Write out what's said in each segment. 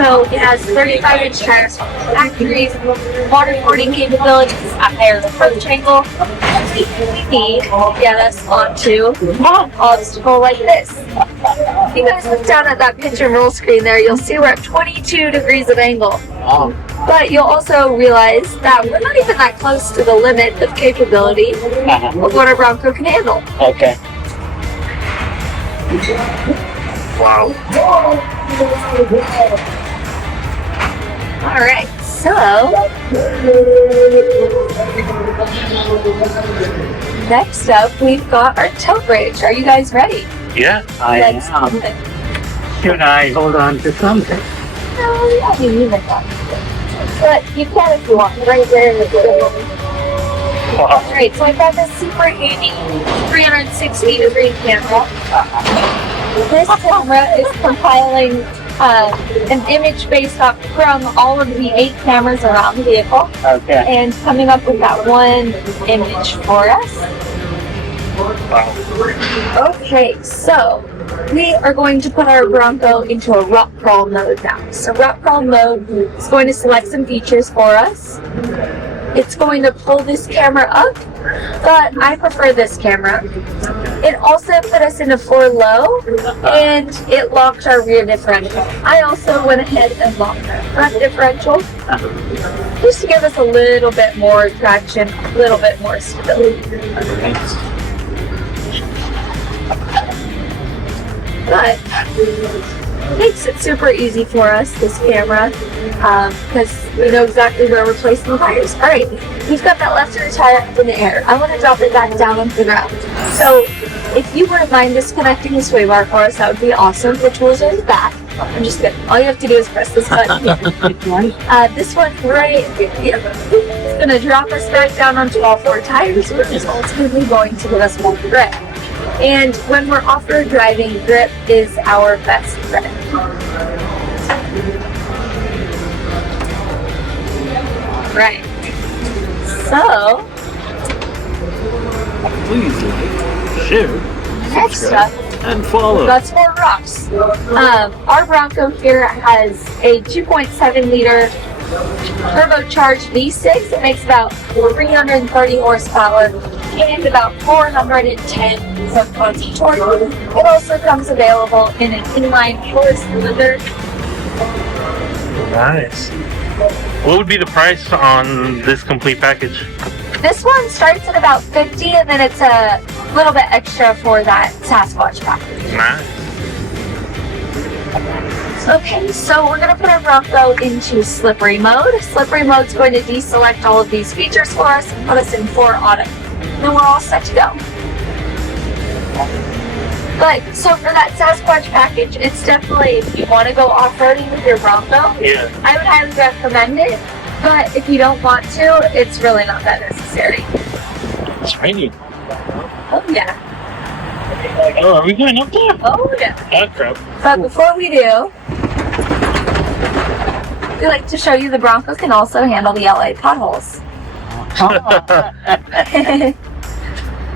So it has 35-inch tires from the factory, waterboarding capabilities, a higher approach angle. We need to get us onto an obstacle like this. If you guys look down at that pitch and roll screen there, you'll see we're at 22 degrees of angle. But you'll also realize that we're not even that close to the limit of capability of what our Bronco can handle. Okay. Wow. Alright, so next up we've got our tow bridge. Are you guys ready? Yeah, I Let's am. do it. Should I hold on to something? No, yeah, you need it. But you can if you want, right there in the middle. Wow. Alright, so I've got this super handy 360-degree camera. This camera is compiling an image based off from all of the 8 cameras around the vehicle. Okay. And coming up with that one image for us. Wow. Okay, so we are going to put our Bronco into a rock crawl mode now. So rock crawl mode is going to select some features for us. It's going to pull this camera up, but I prefer this camera. It also put us into 4 low, and it locked our rear differential. I also went ahead and locked our front differential, just to give us a little bit more traction, a little bit more stability. But it makes it super easy for us, this camera, because we know exactly where we're placing the tires. Alright, we've got that left rear tire up in the air. I want to drop it back down onto the ground. So, if you wouldn't mind disconnecting the sway bar for us, that would be awesome. The tools are in the back. I'm just kidding. All you have to do is press this button. This one right here is going to drop us back down onto all 4 tires, which is ultimately going to give us more grip. And when we're off-road driving, grip is our best friend. Right. So, Please like, share, next up, and follow. that's more rocks. Our Bronco here has a 2.7 liter turbocharged V6. It makes about 330 horsepower and about 410 foot-pounds of torque. It also comes available in an inline 4-cylinder. Nice. What would be the price on this complete package? This one starts at about $50, and then it's a little bit extra for that Sasquatch package. Nice. Okay, so we're going to put our Bronco into slippery mode. Slippery mode is going to deselect all of these features for us and put us in 4 auto. Then we're all set to go. But, so for that Sasquatch package, it's definitely, if you want to go off-roading with your Bronco, Yeah. I would highly recommend it. But if you don't want to, it's really not that necessary. It's raining. Oh, yeah. Oh, are we going up there? Oh, yeah. Oh, crap. But before we do, we like to show you the Bronco can also handle the LA potholes.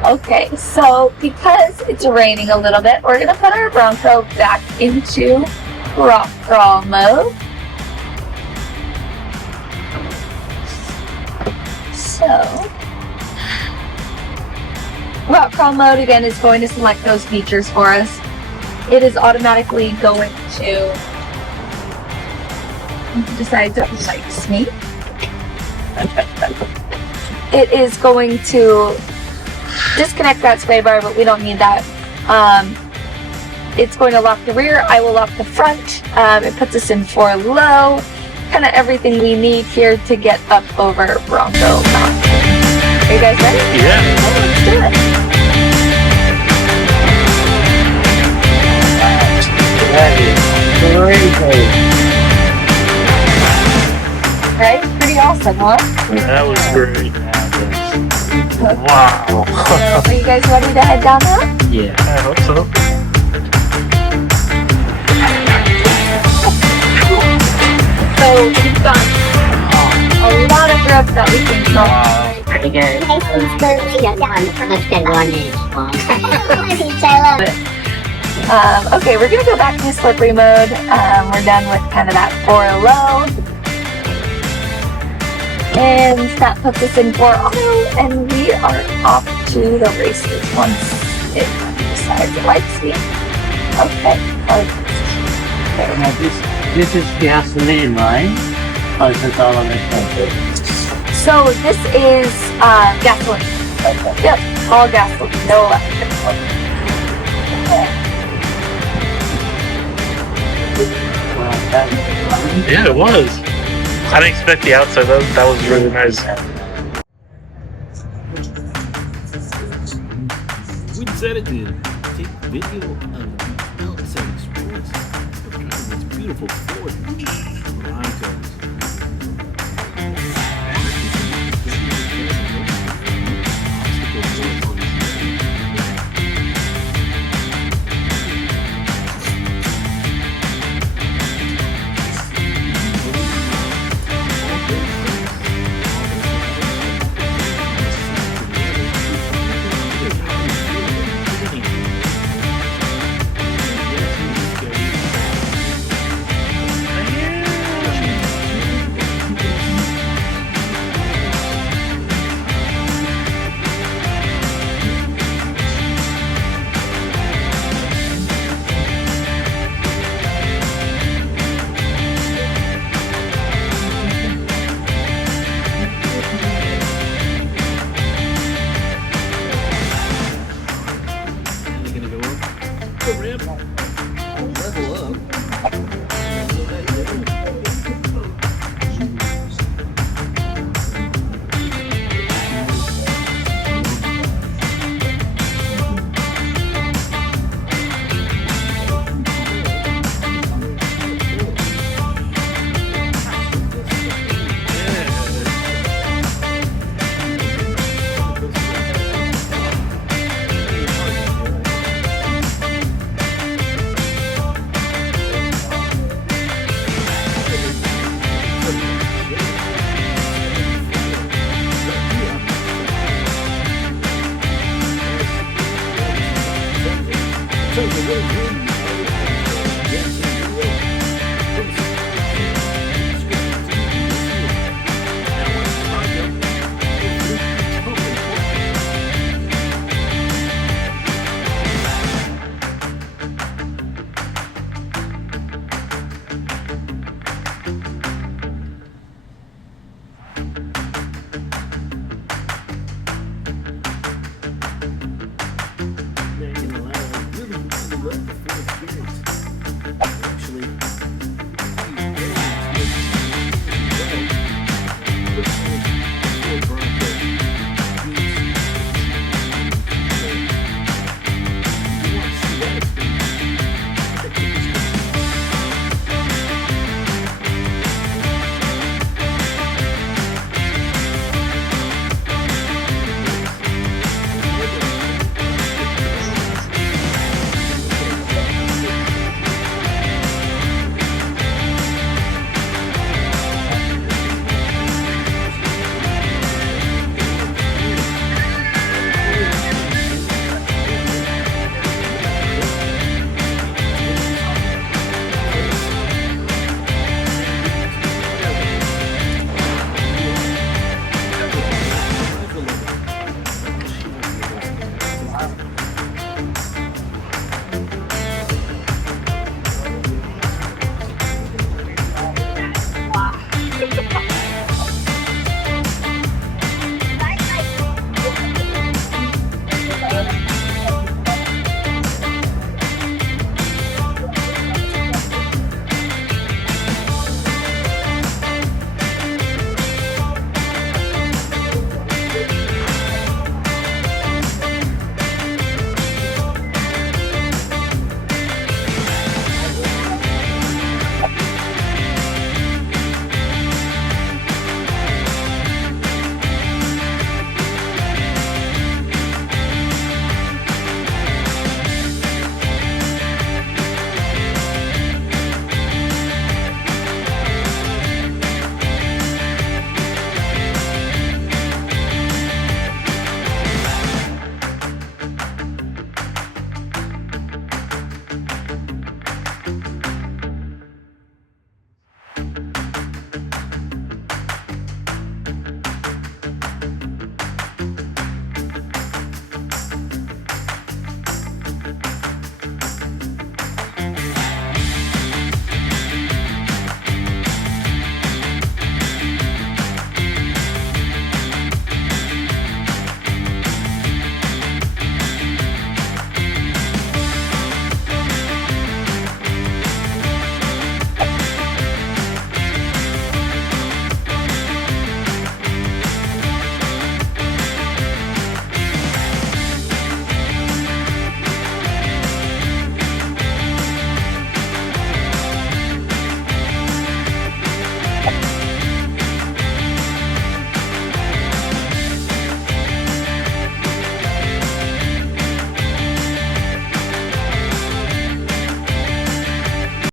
Okay, so because it's raining a little bit, we're going to put our Bronco back into rock crawl mode. So, rock crawl mode again is going to select those features for us. It is automatically going to decide to likes me. It is going to disconnect that sway bar, but we don't need that. It's going to lock the rear. I will lock the front. It puts us in 4 low. Kind of everything we need here to get up over Bronco Mountain. Are you guys ready? Yeah. Let's do it. That is crazy. Right? Pretty awesome, huh? That was great. Wow. Are you guys ready to head down there? Yeah. I hope so. So we've got a lot of grip that we can control. Okay. Okay, we're gonna go back to slippery mode. We're done with kind of that 4 low. And that puts us in 4 auto, and we are off to the races once it decides it likes me. Okay. Now this is gasoline, right? Or is it all electric? So this is gasoline. Yep, all gasoline, no electric. Yeah, it was. I didn't expect the outside. That was really nice. We decided to take video of the outside experience of driving this beautiful Ford Bronco. So,